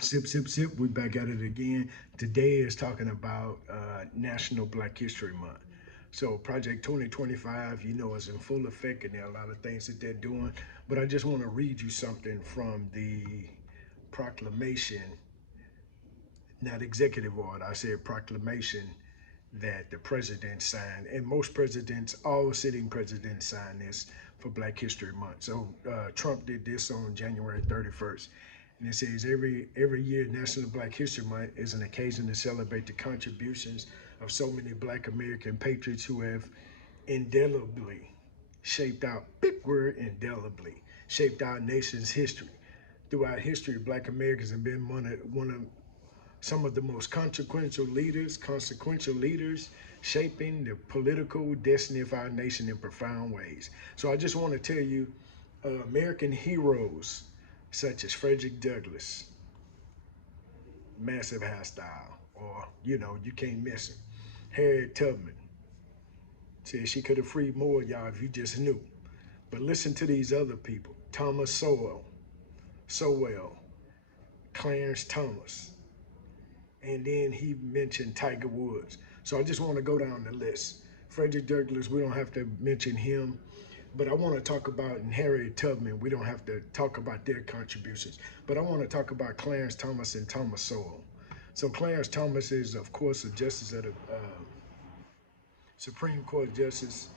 Sip, sip, sip. We back at it again. Today is talking about National Black History Month. So Project 2025, is in full effect, and there are a lot of things that they're doing. But I just want to read you something from the proclamation, not executive order. I said proclamation that the president signed, and most presidents, all sitting presidents, sign this for Black History Month. So Trump did this on January 31st. And it says every year National Black History Month is an occasion to celebrate the contributions of so many Black American patriots who have indelibly shaped our big word indelibly shaped our nation's history. Throughout history, Black Americans have been one of some of the most consequential leaders shaping the political destiny of our nation in profound ways. So I just want to tell you, American heroes such as Frederick Douglass, massive hairstyle, or you can't miss him. Harriet Tubman said she could have freed more of y'all if you just knew. But listen to these other people: Thomas Sowell, Clarence Thomas, and then he mentioned Tiger Woods. So I just want to go down the list. Frederick Douglass, we don't have to mention him, but I want to talk about, and Harriet Tubman, we don't have to talk about their contributions, but I want to talk about Clarence Thomas and Thomas Sowell. So Clarence Thomas is, of course, a justice of the Supreme Court justice,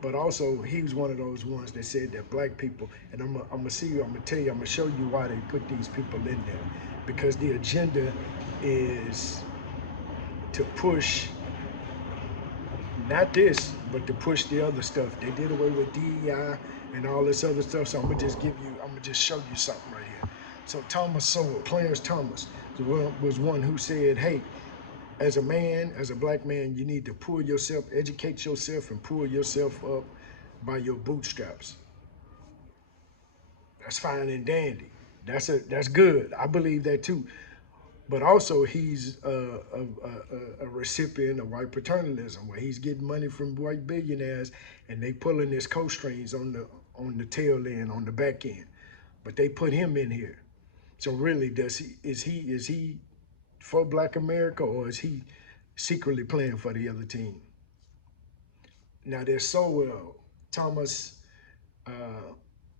but also he was one of those ones that said that Black people, and I'm gonna tell you, I'm gonna show you why they put these people in there, because the agenda is to push not this, but to push the other stuff. They did away with DEI and all this other stuff. So I'm gonna just show you something right here. So Thomas Sowell, Clarence Thomas, was one who said, hey, as a man, as a Black man, you need to pull yourself, educate yourself, and pull yourself up by your bootstraps. That's fine and dandy. That's good. I believe that too. But also, he's a recipient of white paternalism, where he's getting money from white billionaires, and they pulling his co-strings on the tail end, on the back end. But they put him in here. So really, is he for Black America, or is he secretly playing for the other team? Now there's Sowell, Thomas. Uh,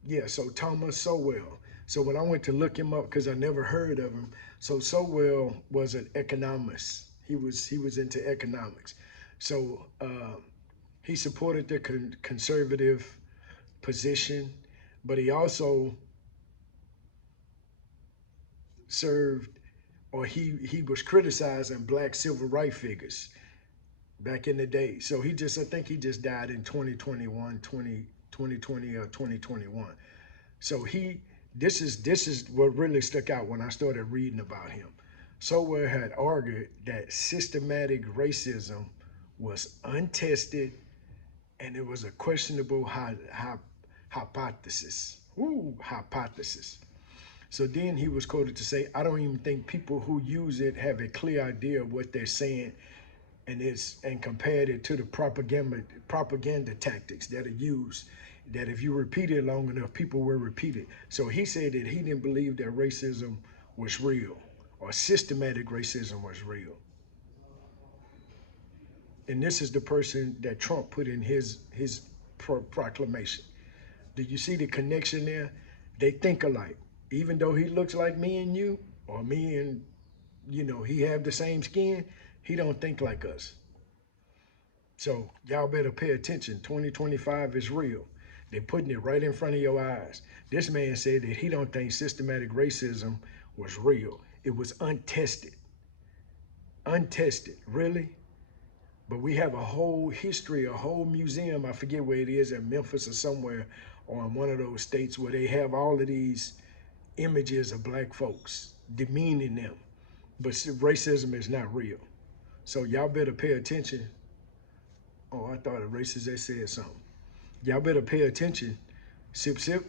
yeah, so Thomas Sowell. So when I went to look him up, because I never heard of him, so Sowell was an economist. He was into economics. So he supported the conservative position, but he also served, or he was criticizing Black civil rights figures back in the day. So I think he just died in 2021, 2020 or 2021. So this is what really stuck out when I started reading about him. Sowell had argued that systematic racism was untested, and it was a questionable hypothesis. Ooh, hypothesis. So then he was quoted to say, I don't even think people who use it have a clear idea of what they're saying, and compared it to the propaganda tactics that are used, that if you repeat it long enough, people will repeat it. So he said that he didn't believe that racism was real, or systematic racism was real. And this is the person that Trump put in his proclamation. Do you see the connection there? They think alike. Even though he looks like me and you, or me and, he have the same skin, he don't think like us. So y'all better pay attention. 2025 is real. They're putting it right in front of your eyes. This man said that he don't think systematic racism was real. It was untested. Untested, really? But we have a whole history, a whole museum, I forget where it is, in Memphis or somewhere, or in one of those states, where they have all of these images of Black folks, demeaning them. But racism is not real. So y'all better pay attention. Oh, I thought a racist that said something. Y'all better pay attention. Sip, sip.